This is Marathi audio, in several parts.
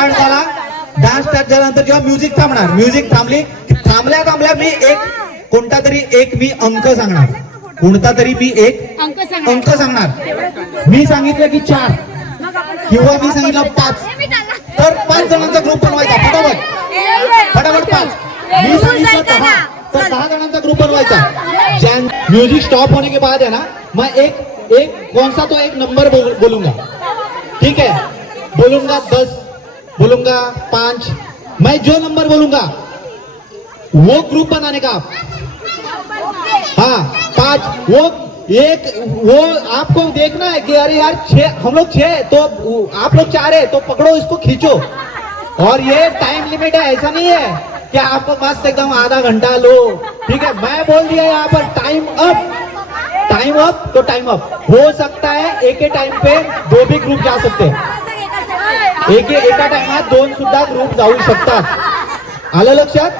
स्टार्ट झाला. डान्स स्टार्ट झाल्यानंतर जेव्हा म्युझिक थांबणार, म्युझिक थांबल्या थांबल्या मी एक कोणता तरी एक मी अंक सांगणार. कोणता तरी मी एक अंक सांगणार. मी सांगितलं की 4 किंवा मी सांगितलं 5, तर 5 जणांचा ग्रुप बनवायचा. फटाफट 5. मी सांगितलं 10 तर 10 जणांचा ग्रुप बनवायचा. म्यूजिक स्टॉप होने के बाद है ना, मैं एक कौन सा तो एक नंबर बोलूंगा, ठीक है? बोलूंगा 10, बोलूंगा 5. मैं जो नंबर बोलूंगा वो ग्रुप बनाने का आप. हाँ 5 वो आपको देखना है कि अरे यार 6 हम लोग 6 तो आप लोग 4 है, तो पकड़ो इसको खींचो. और ये टाइम लिमिट है, ऐसा नहीं है कि आपको मस्त एकदम आधा घंटा लो, ठीक है? मैं बोल दिया यहाँ पर टाइम अप तो टाइम अप. हो सकता है एक टाइम पे 2 भी ग्रुप जा सकते हैं. एका टाइमात 2 सुद्धा ग्रुप जाऊ शकतात. आलं लक्षात?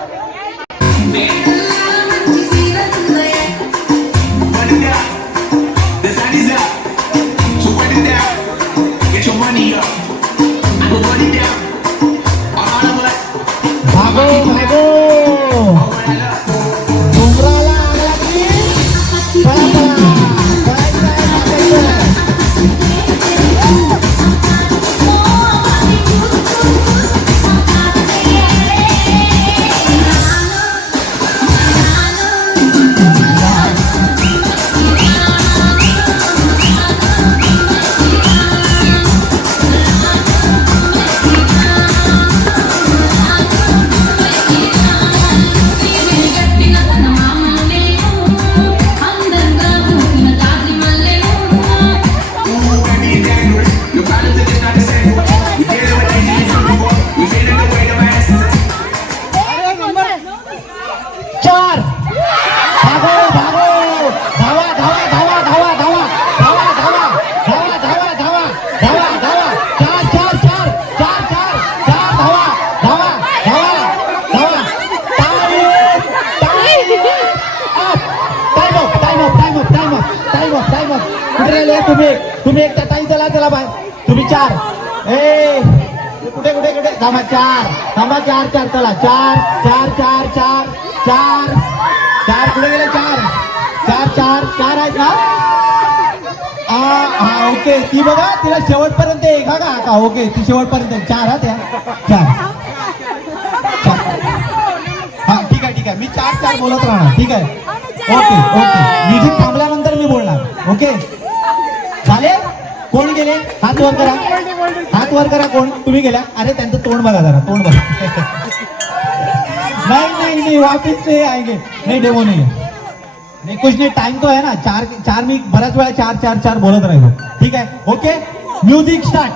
भागो भागो डोंगराला आला की तुम्ही एक ताई चला बाय. तुम्ही 4 कुठे थांबा. 4 चला. 4 कुठे गेले? 4 आहेत ना? हा ओके. ती बघा, तिला शेवटपर्यंत एक का ओके. ती शेवटपर्यंत 4 हा त्या 4. हा ठीक आहे. मी 4 बोलत राहणार, ठीक आहे? ओके. म्युझिक थांबल्यानंतर मी बोलणार. ओके झाले? कोण गेले? हात वर करा. कोण? तुम्ही गेल्या? अरे त्यांचं तोंड बघा जरा, तोंड बघा. नहीं वापिस से आएंगे. नहीं डेमो नहीं कुछ नहीं. टाइम तो है ना. 4 मी बऱ्याच वेळा 4 बोलत राहिलो, ठीक आहे? Okay music start.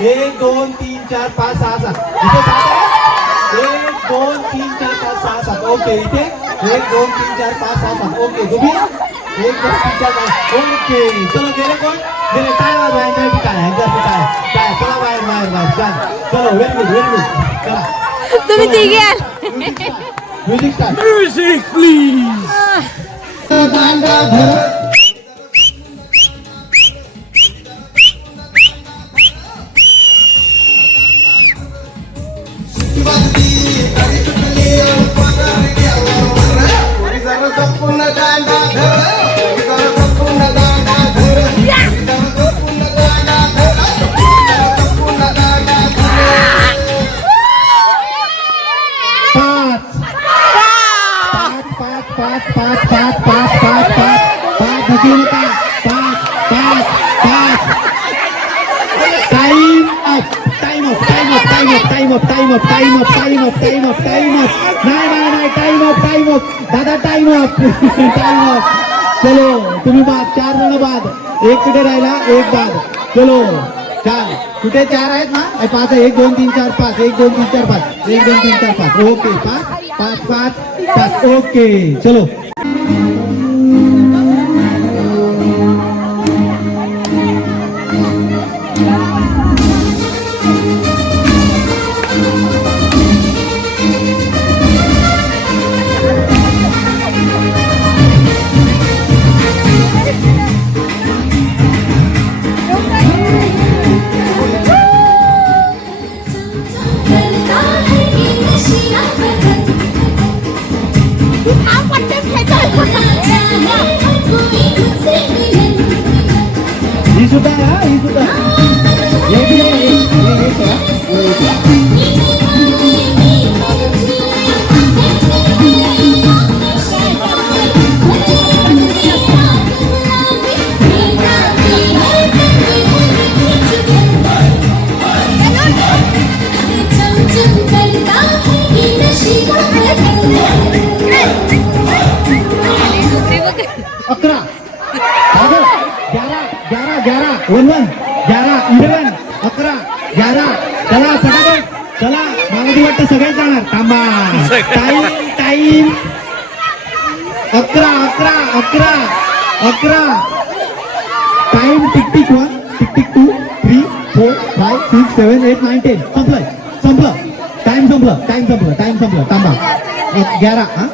एक दोन तीन चार पाच सहा सात इथे सात आहे. एक दोन तीन चार पाच सहा सात ओके. इथे एक दोन तीन चार पाच सहा सात ओके. तुम्ही एक दोन तीन चार पाच ओके. चलो गेले कोण गेले. काय वाजवायचं व्हेरी गुड व्हेरी गुड. चला तुम्ही तिघे आल. Music start. Music please. दांडा धर. दादा टाइम अप. चलो तुम्ही बाद. 4 जण बाद. एक कुठे राहिला. एक बाद. चलो 4. कुठे 4 आहेत ना. 5 आहे. 1 2 3 4 5. 1 2 3 4 5. 1 2 3 4 5. ओके 5 5 5 5. ओके चलो. ही सुद्धा आहे. ही सुद्धा अकरा 11 11 11. चला फटाफट चला. मला वाटतं सगळे जाणार. थांबा. Time time. 11 11 11 11. Time. Tick tick 1 tick tick 2 3 4 5 6 7 8 9 10. संपलं. टाइम संपलं. थांबा. 11 हा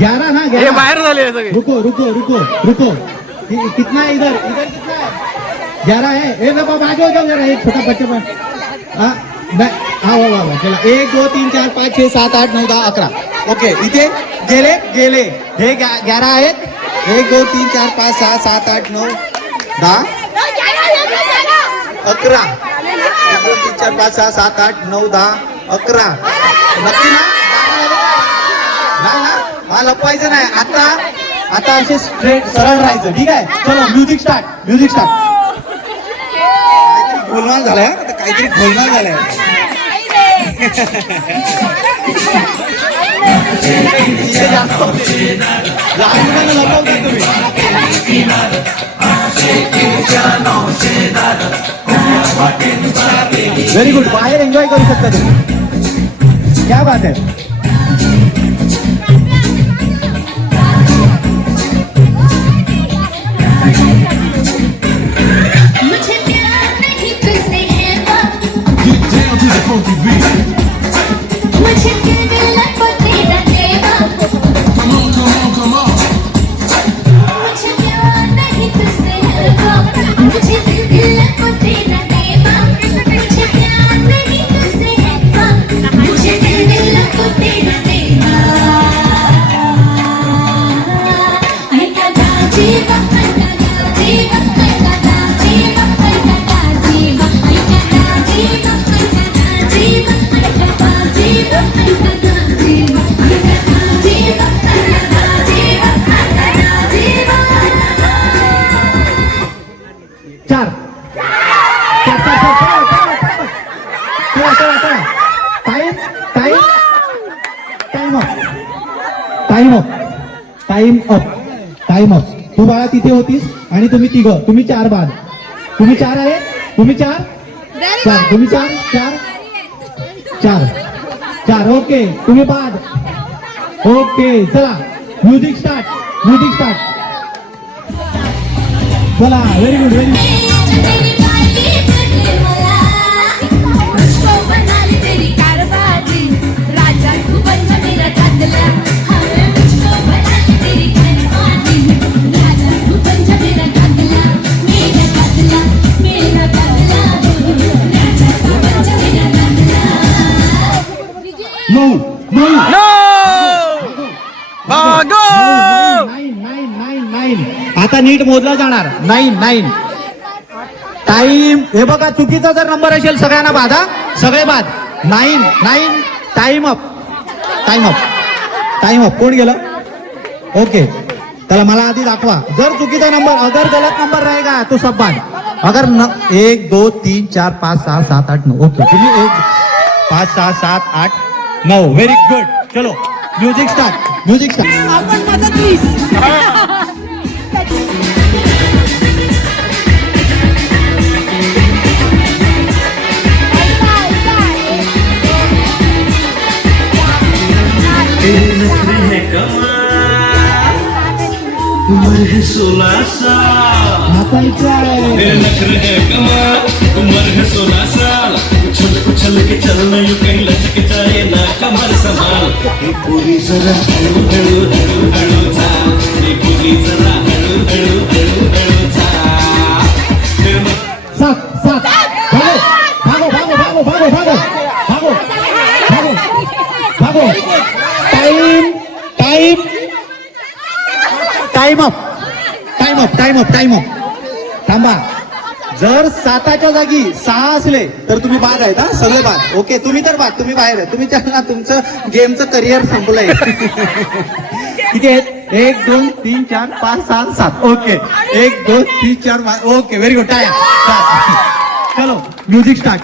11 ना. 11 बाहेर झाले सगळे. रुको. कितना है इधर कितना है. 11 है. ए बाबा आगे हो जाओ जरा. एक छोटा बच्चा पर. हाँ वा चला. 1 2 3 4 5 6 7 8 9 10 11. ओके इथे गेले हे 11 आहेत. 1 2 3 4 5 6 7 8 9 10 11. 1 2 3 4 5 6 7 8 9 10 11. नक्की ना. नाही ना. हा लपवायचं नाही. आता असे स्ट्रेट सरळ राहायचं. ठीक आहे. चलो म्युझिक स्टार्ट. काहीतरी गोलमाल झालाय. लहान मुलांना लपवतात तुम्ही. Very good. बाहेर एन्जॉय करू शकता तुम्ही. क्या बात आहे. Time up. तू बाळा तिथे होतीस आणि तुम्ही 3. तुम्ही 4 बाद. तुम्ही 4 आहे. तुम्ही 4 तुम्ही 4 ओके. तुम्ही बाद. ओके चला म्युझिक स्टार्ट. चला व्हेरी गुड. नीट मोजला जाणार. 9 टाइम. हे बघा चुकीचा जर नंबर असेल सगळ्यांना बाधा, सगळे बाद. 9 टाइम अप. कोण गेलं? ओके चला मला आधी दाखवा. जर चुकीचा नंबर, अगर गलत नंबर रहेगा तो सब बाद. अगर 1 2 3 4 5 6 7 8 9. ओके तुम्ही 1 5 6 7 8 9. Very good. चलो म्युझिक स्टार्ट. आपण मदत प्लीज. उम्र है 16 साल, मेरे नखरे है कमाल. उम्र है 16 साल, उछल के चलना यूं कहीं लचक जाए ना कमर संभाल. हे पूरी जरा हळू हळू हळू हळू चाल, हे पूरी जरा हळू हळू हळू हळू चाल. फिर मग सात भागो. Time up. थांबा. जर 7च्या जागी 6 असले तर तुम्ही बाद आहेत. हा सगळे बाद. ओके तुम्ही तर बाद, तुम्ही बाहेर आहे. तुम्ही तुमचं गेमचं करिअर संपलंय. किती आहेत? 1 2 3 4 5 6 7. Okay 1 2 3 4 5. Okay very good. Time. चलो म्युझिक स्टार्ट.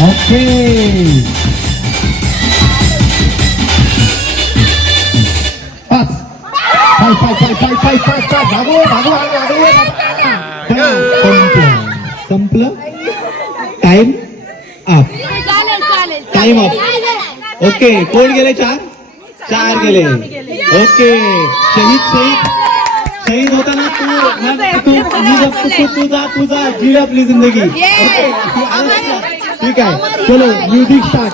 ओके 5 संपलं. Time up. ओके कोण गेले? 4 गेले. ओके शहीद होताना तू जा जीला आपली जिंदगी. ठीक आहे चलो म्युझिक स्टार्ट.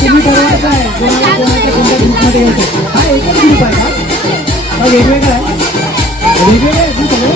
तुम्ही ठरवायचं आहे कोणाला कोणाच्या कोणत्या ग्रुपमध्ये घ्यायचं. हा एकच ग्रुप आहे का? हा वेगवेगळा आहे तू सगळं.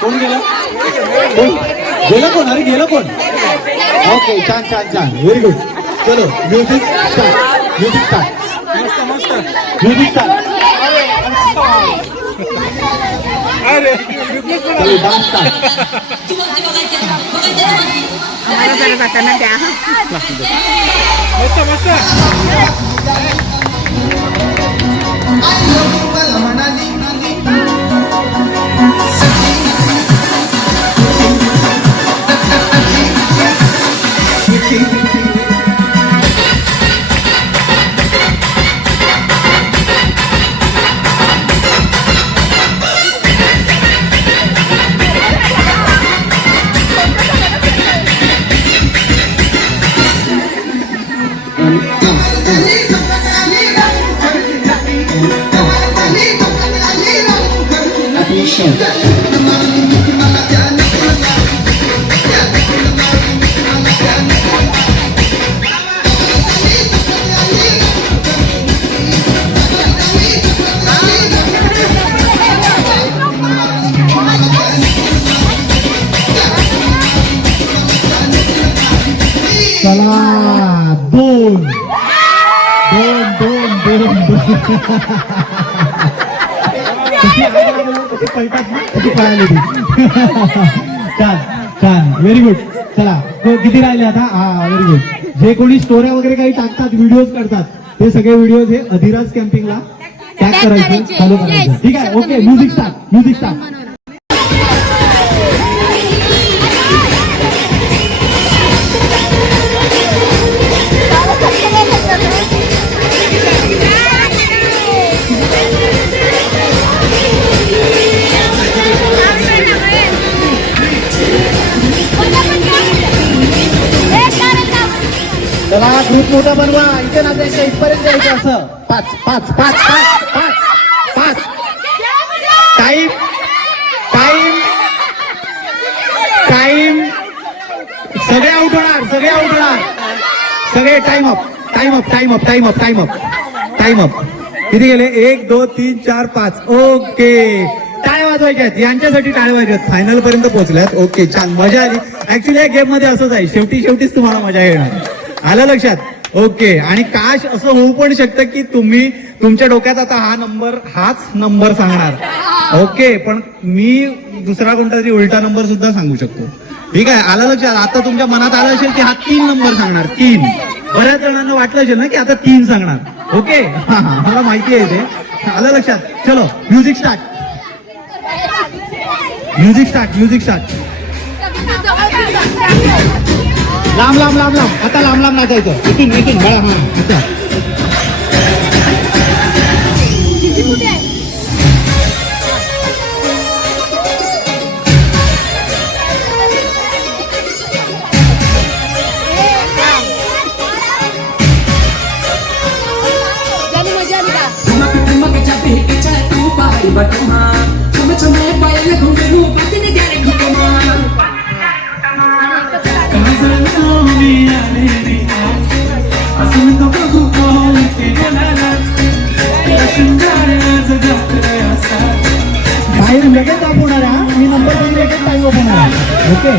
कोण गेलं? गेलं कोण? ओके छान व्हेरी गुड. चलो म्युझिक स्टार्ट. चलो डान्स स्टार्ट. चला 2 2 2 2 छान छान व्हेरी गुड. चला किती राहिले आता? हा व्हेरी गुड. जे कोणी स्टोऱ्या वगैरे काही टाकतात, व्हिडिओज करतात, ते सगळे व्हिडिओज हे अधिराज कॅम्पिंगला टॅग करायचे, चालू करायचं. ठीक आहे. Okay, music start. Music start. चला ग्रुप मोठा बनवा. इथे ना जायचं, इथपर्यंत जायचं. असं 5 5 5 5 5 5. Time time time. सगळे आउट होणार, सगळे आउट होणार, सगळे. Time up time up time up time up time up time up. किती गेले? 1 2 3 4 5. ओके, टाळ्या वाजवायच्या आहेत, यांच्यासाठी टाळ्या वाजवायच्या. फायनल पर्यंत पोहोचल्यात. ओके, छान, मजा आली. ऍक्च्युली या गेम मध्ये असंच आहे, शेवटीच तुम्हाला मजा येणार. आलं लक्षात? ओके. आणि काश असं होऊ पण शकतं की तुम्ही तुमच्या डोक्यात आता हाच नंबर सांगणार. ओके, पण मी दुसरा कोणता तरी उलटा नंबर सुद्धा सांगू शकतो. ठीक आहे, आलं लक्षात? आता तुमच्या मनात आलं असेल की हा 3 नंबर सांगणार. 3. बऱ्याच जणांना वाटलं असेल ना की आता 3 सांगणार. ओके, हा मला माहिती आहे ते. आलं लक्षात? चलो, music start. Music start. Music start. लांब लांब लांब लांब. आता लांब लांब नाचायचं. इथून बळा. हा, आता टाइम लगेच दाखवणार. मी नंबर पण लगेच टाइम होणार. ओके,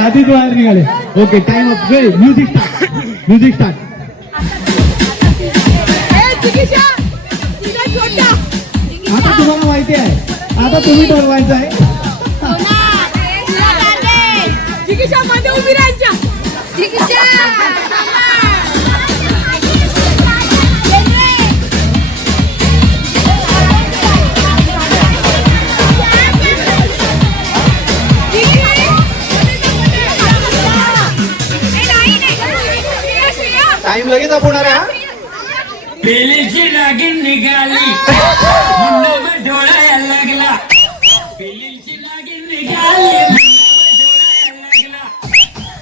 आधीच बाहेर निघाले. Okay, time up. Music start. Music start. आता तुम्हाला माहिती आहे, आता तुम्ही ठरवायचं आहे. मध्ये उभी राहायच्या. टाइम लगेच दाखवणार आहे. पेलीची नागिन निघाली, डोळा लागला. पेलीची नागिन निघाली, डोळा लागला.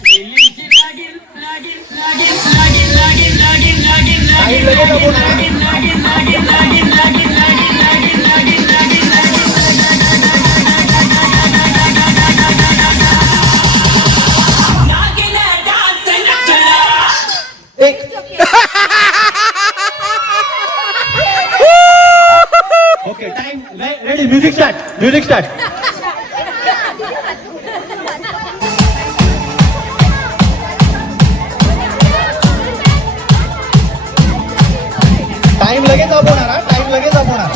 पेलीची नागिन नागिन नागिन नागिन नागिन नागिन नागिन नागिन नागिन नागिन नागिन नागिन नागिन नागिन नागिन नागिन नागिन okay, time ready. Music start. Music start. Time लगेच दाखवणार. टाइम लगेच दाखवणार.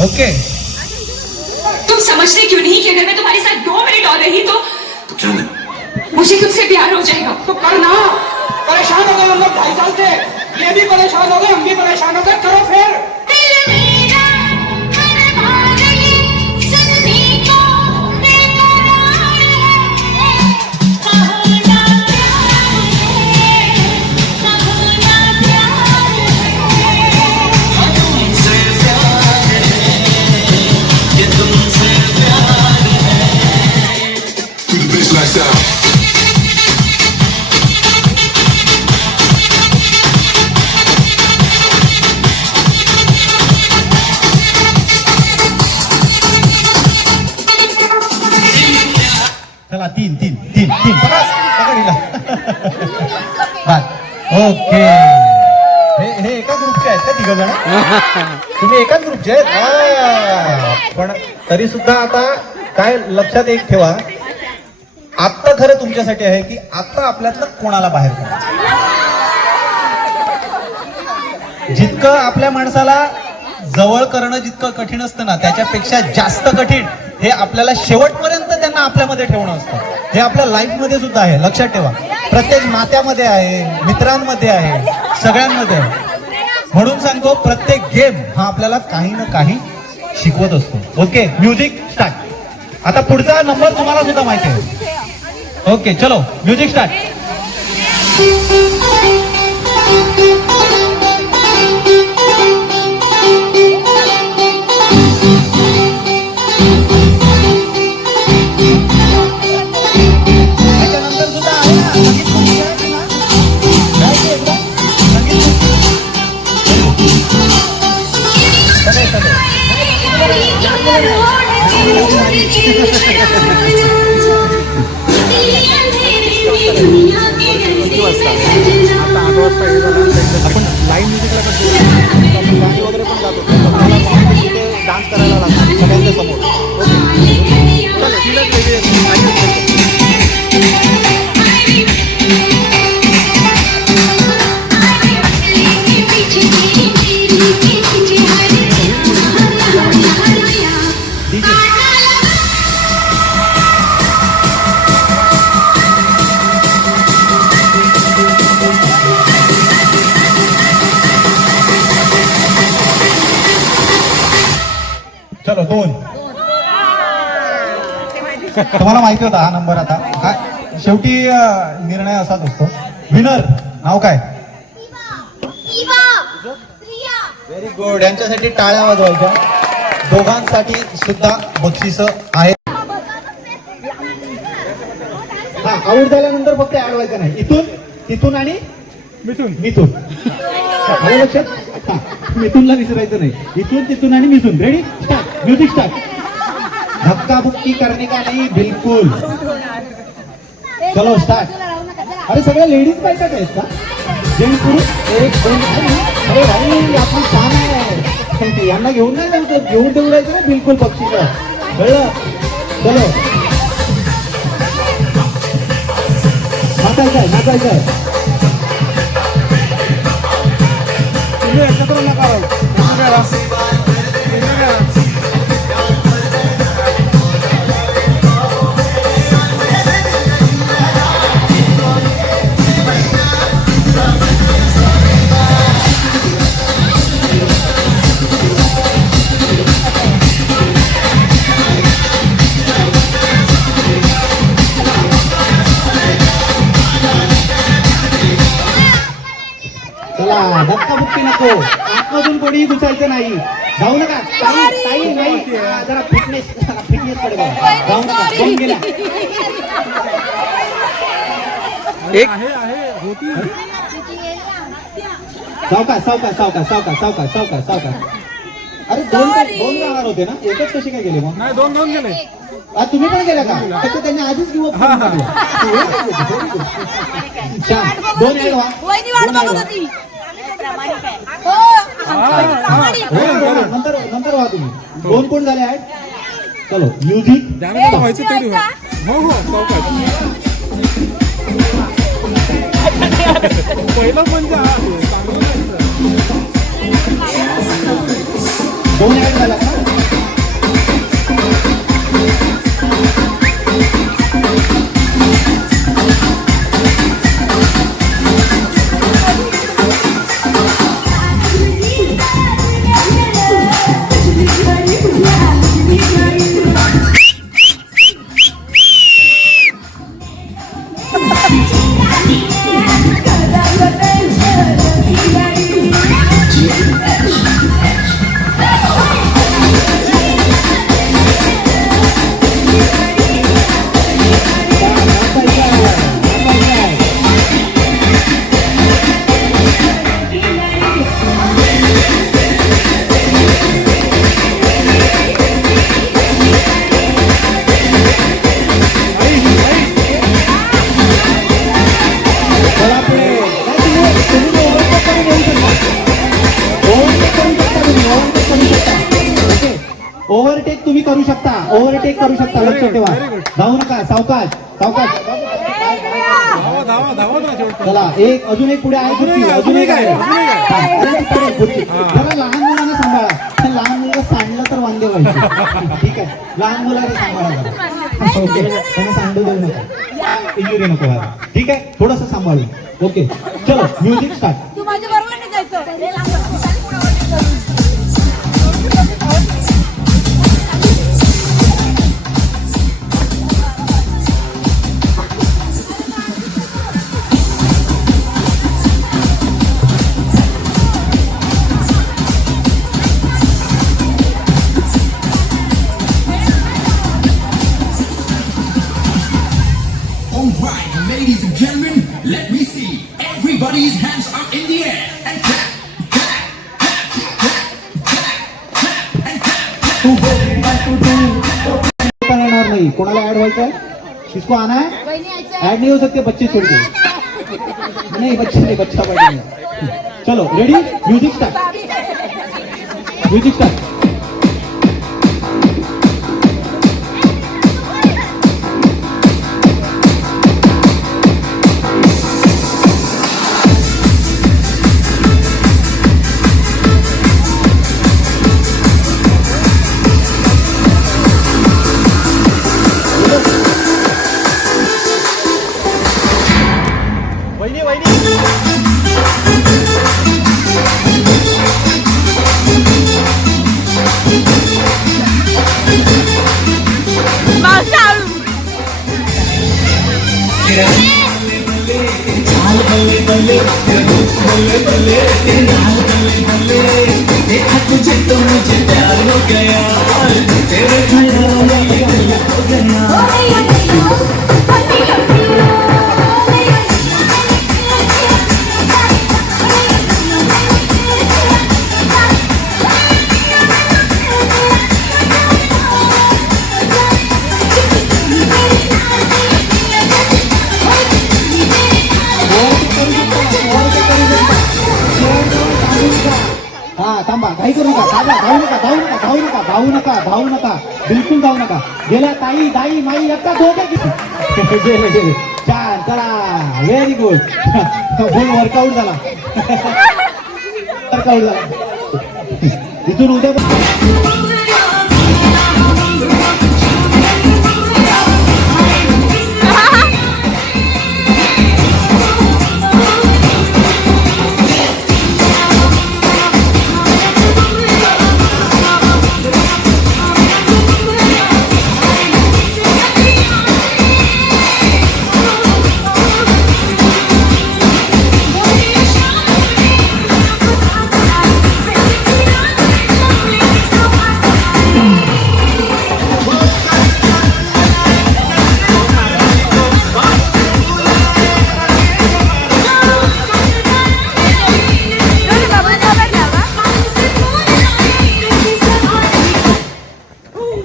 ओके, तुम समझते क्यों नहीं कि अगर मैं तुम्हारे साथ 2 मिनट और रही तो क्या नहीं? मुझे तुमसे प्यार हो जाएगा. तो करना. परेशान हो गए हम लोग 2.5 साल से. ये भी परेशान हो गए, हम भी परेशान हो गए. करो फिर. ओके हे एका ग्रुपचे आहेत का तिघ जण तुम्ही एकाच ग्रुपचे आहेत पण तरी सुद्धा आता काय लक्षात एक ठेवा आता खरं तुमच्यासाठी आहे की आता आपल्यातलं कोणाला बाहेर काढायचं जितकं आपल्या माणसाला जवळ करणं जितकं कठीण असतं ना त्याच्यापेक्षा जास्त कठीण हे आपल्याला शेवटपर्यंत त्यांना आपल्यामध्ये ठेवणं असतं हे आपल्या लाईफ मध्ये सुद्धा आहे लक्षात ठेवा प्रत्येक नात्यामध्ये आहे मित्रांमध्ये आहे सगळ्यांमध्ये आहे म्हणून सांगतो प्रत्येक गेम हा आपल्याला काही ना काही शिकवत असतो ओके म्युझिक स्टार्ट आता पुढचा नंबर तुम्हाला सुद्धा माहिती आहे ओके चलो म्युझिक स्टार्ट त्याच्यानंतर सुद्धा आहे ना संगीत खुर्ची आहे ना? गायची एकदा? संगीत खुर्ची. सगळे. आपण लाईव्ह म्युझिकला कसं गाणी वगैरे पण गातो डान्स करायला लागणार सगळ्यांच्या समोर चला तिलाच वेगळी चलो 2 तुम्हाला माहिती होता हा नंबर आता हा शेवटी निर्णय असाच असतो विनर नाव काय व्हेरी गुड यांच्यासाठी टाळ्या वाजवायच्या दोघांसाठी सुद्धा बक्षीस आहे हा आऊट झाल्यानंतर फक्त ऍड व्हायचं नाही इथून आणि मिथून आलं लक्षात मिथूनला विसरायचं नाही इथून आणि Mithun ready start music start धक्का बुक्की करने का नहीं बिल्कुल चलो स्टार्ट अरे सगळ्या लेडीज बायकाच आहेत का जेंट्स पुरुष 1 2 अरे भाई आपली काम आहे यांना घेऊन नाही जायचं घेऊन देऊ जायचं ना बिलकुल बक्षीस कळलं चलो नाचायचं तुम्ही एकत्र नका राहू चला धक्काबुक्की नको आतमधून कोणीही घुसायचं नाही जाऊ नका ताई नाही जरा फिटनेस कडे बघा जाऊ नका कोण गेला एक आहे होती सावकाश अरे दोन राहणार होते ना एकच कसे काय गेले मग नाही दोन गेले तुम्ही पण गेला का फक्त त्यांनी आधीच गिव्ह अप करून टाकलं दोन ऍड व्हा वहिनी वाट बघत होती नंतर व्हा तुम्ही दोन कोण झाले ऍड चलो म्युझिक जाणं व्हायचं तेवढी हो चौकात पहिलं म्हणजे दोन ऍड झाला का करू शकता, ओव्हरटेक करू शकता. लक्ष ठेवा, धावू नका, सावकाश सावकाश. धावा ना शेवट. चला एक अजून एक पुढे आहे खुर्ची, अजून एक आहे. हा, अरे, खुर्ची. जरा लहान मुलांना सांभाळा, त्या लहान मुलगा सांडलं तर वांदे व्हायचे. ठीक आहे, लहान मुलाला सांभाळा. ओके, त्यांना सांडू देऊ नका, इंजुरी नको व्हायला. ठीक आहे, थोडंसं सांभाळू. ओके, चलो म्युझिक स्टार्ट. तू माझ्या बरोबर नाही जायचं. Alright, ladies and gentlemen, let me see everybody's hands up in the air and clap, clap, clap, clap, clap, clap, and clap. येणार नाही. कोणाला ऍड व्हायचंय? किसको आना है? ऐड नहीं हो सकते, बच्चे छोड़ के. नहीं बच्चे नहीं, बच्चा बैठे नहीं. चलो ready, music start. Music start. वहिनी वहिनी मावशी तुझे तो मुझे प्यार हो गया, तेरे ख्यालों में ये दिल हो गया. हा थांबा, घाई करू नका, थांबा, धावू नका, धावू नका, धावू नका, धावू नका, धावू नका, बिलकुल धावू नका. गेल्या ताई दाई माई एकदा दोघे गेले गेले. छान, चला व्हेरी गुड. फुल वर्कआउट झाला, वर्कआउट झाला. इथून उद्या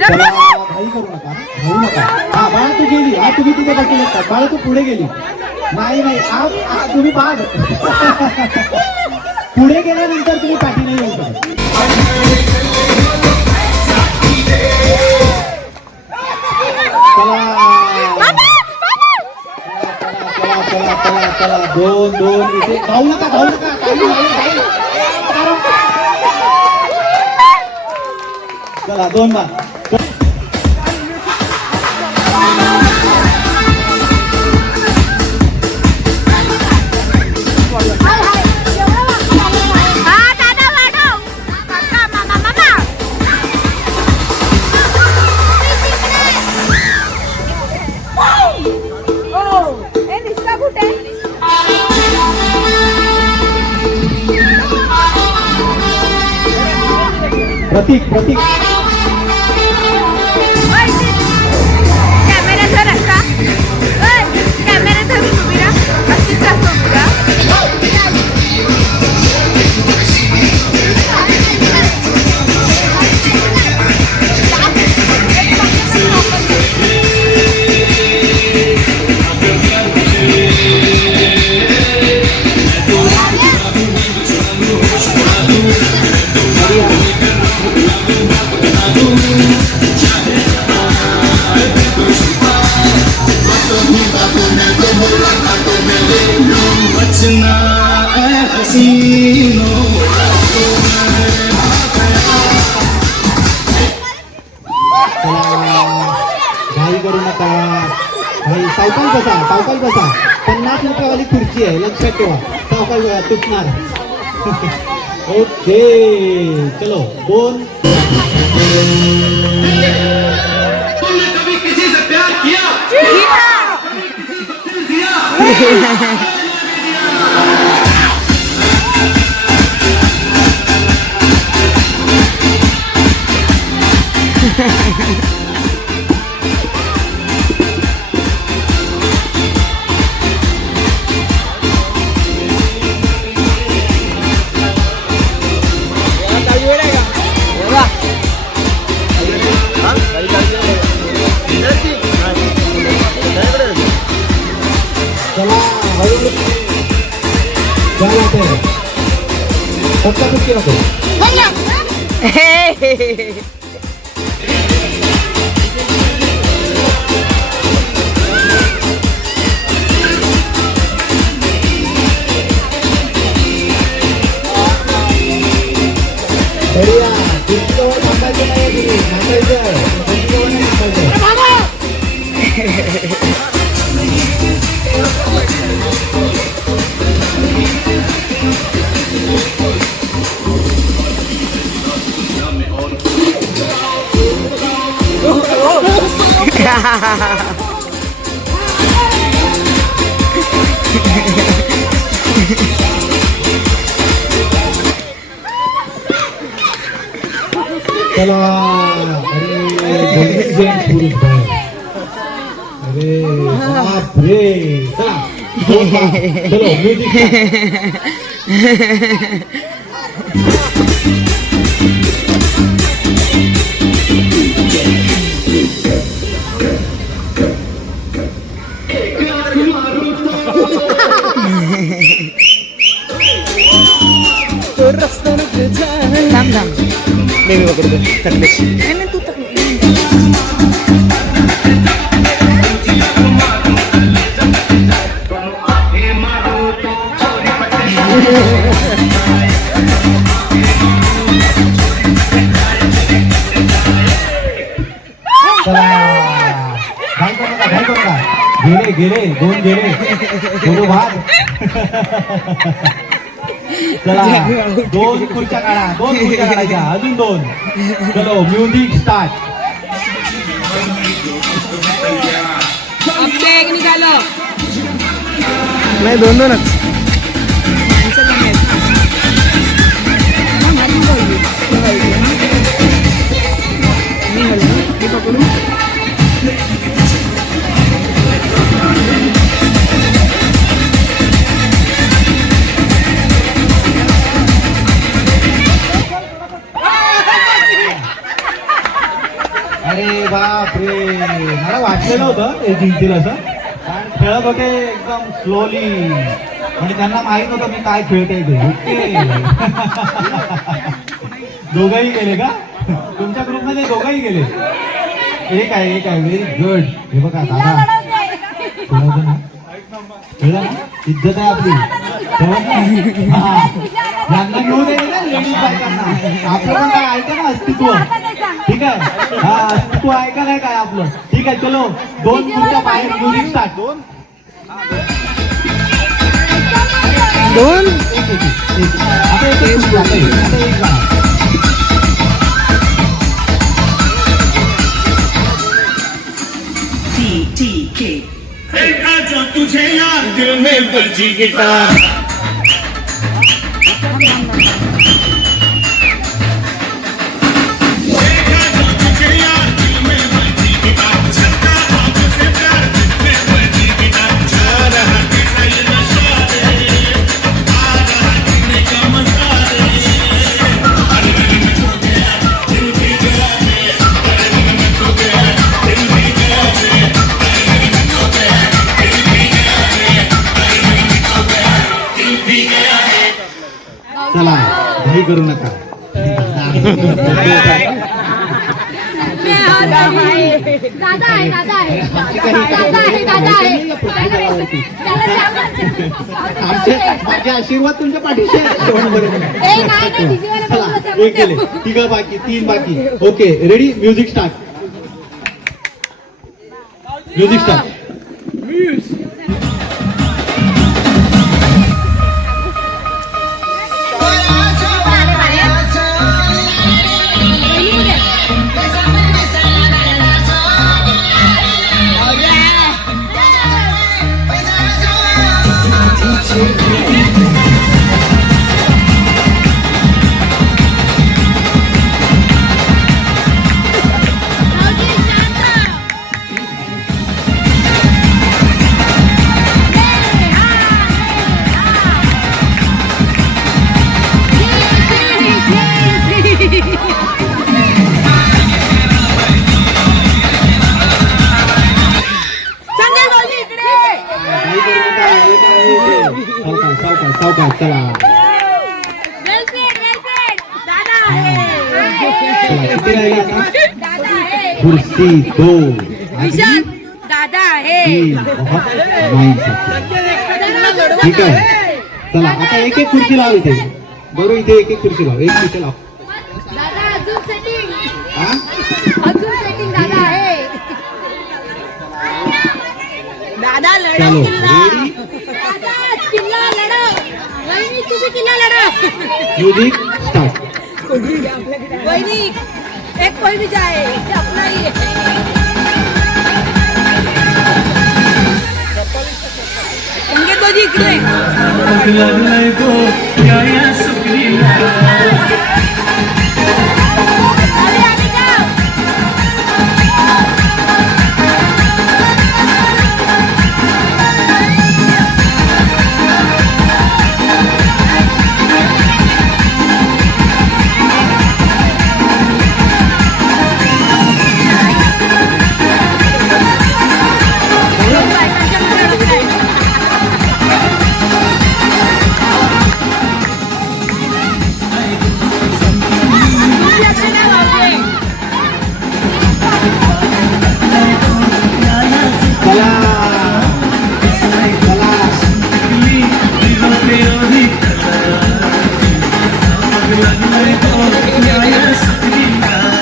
चला, घाई करू नका, धावू नका. हा बाळा तू गेली, हा तुम्ही तिथे बसले असतात, बाळा तू पुढे गेली. नाही नाही, तुम्ही बाद. पुढे गेल्यानंतर तुम्ही पाठी नाही येऊ शकत. चला चला चला चला, दोन दोन इथे. धावू नका, धावू नका, चला 2 बाद. प्रतीक प्रतीक कॅमेरा धर असा, कॅमेरा धर उभी राहा, अशीच जास्त उभी राहा. Maria. घाई करू नका घाई. सावकाश बसा 50 रुपयावाली खुर्ची आहे लक्षात ठेवा. सावकाश तुटणार. ओके चलो 2. तुमने कभी किसी से प्यार किया? चला हळूहळू. क्या बात है. सबका कुछ किया तो बढ़िया. तुमच्यावर थांबायचं नाही तुम्ही थांबायचं. तुमच्यावर नाही थांबायचं. चला. अरे पुरुष अरे बाप रे. चला चलो म्युझिक. गेले 2 गेले. थोडं भाग. चला 2 खुर्च्या काढा. 2 खुर्च्या काढायच्या. अजून 2. चलो म्युझिक स्टार्ट. निघालं नाही 2-2च. अरे बाप रे. मला वाटलेलं होतं ते जिंकतील असं. कारण खेळत होते एकदम स्लोली म्हणजे त्यांना माहित होतं मी काय खेळते ते. ओके. दोघंही गेले का तुमच्या ग्रुपमध्ये? दोघंही गेले. एक आहे व्हेरी गुड. हे बघा दादा खेळायचं ना. खेळा ना. इज्जत आहे आपली. यांना घेऊन येते ना लेडीज बायकांना. आपलं पण काय ऐका ना अस्तित्व. ठीक आहे. हा अस्तित्व ऐका नाही काय आपलं. ठीक आहे चलो 2 खुर्च्या बाहेर. Music start. 2 आता एक देखा जो तुझे यार दिल में बजी गिटार चला घाई करू नका. दादा आहे दादा आहे दादा आहे दादा आहे माझे आशीर्वाद तुमच्या पाठीशी आहे. चला, एक केले, तिघं बाकी, 3 बाकी. Okay, ready, music start. Music start. सावकाश, चला. किती राहिले आता? कुर्सी 2, दादा आहे 3. ठीक आहे, चला आता एक एक खुर्ची लाव इथे. बरोबर, इथे एक एक खुर्ची लाव, एक खुर्ची लाव. दादा अजून सेटिंग हा, अजून सेटिंग दादा आहे दादा चलो रेडी, दादा किल्ला लढा वहिनी तुम्ही किल्ला लढा म्युझिक स्टार्ट. वहिनी एक कोई भी जाए ये अपना ही है संगीत बाजी इकडे लागलाय गो या सुकरीला. अरे आम्ही जाऊ चला, चला.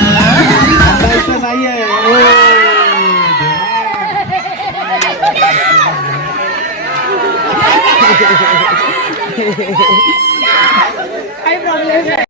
थांबायचं नाहीये. ओ, काय प्रॉब्लेम आहे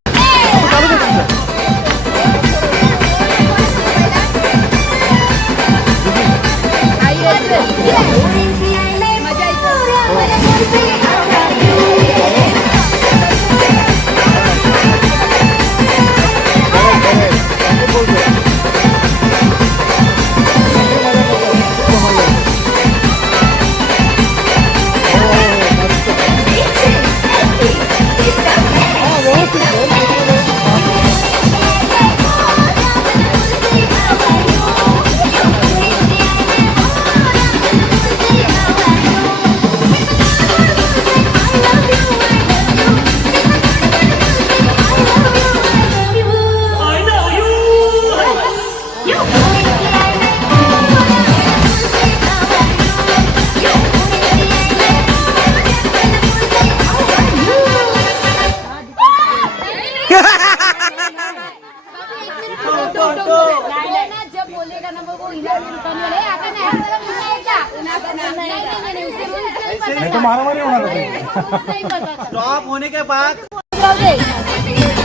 जब बोलेगा ना वो नहीं तो मारामारी होणार होती. स्टॉप होने के बाद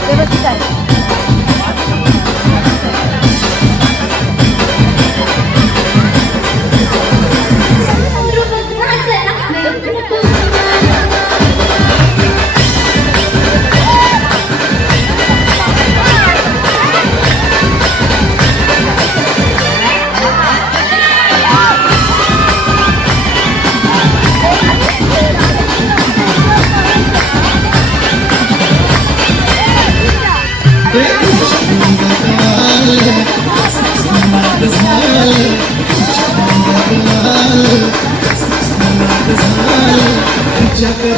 व्यवस्थित आहे Jump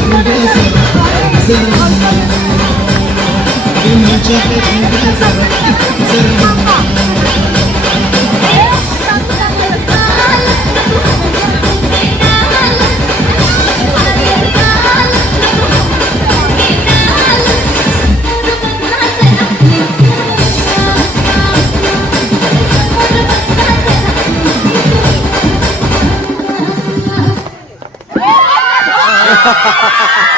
आहे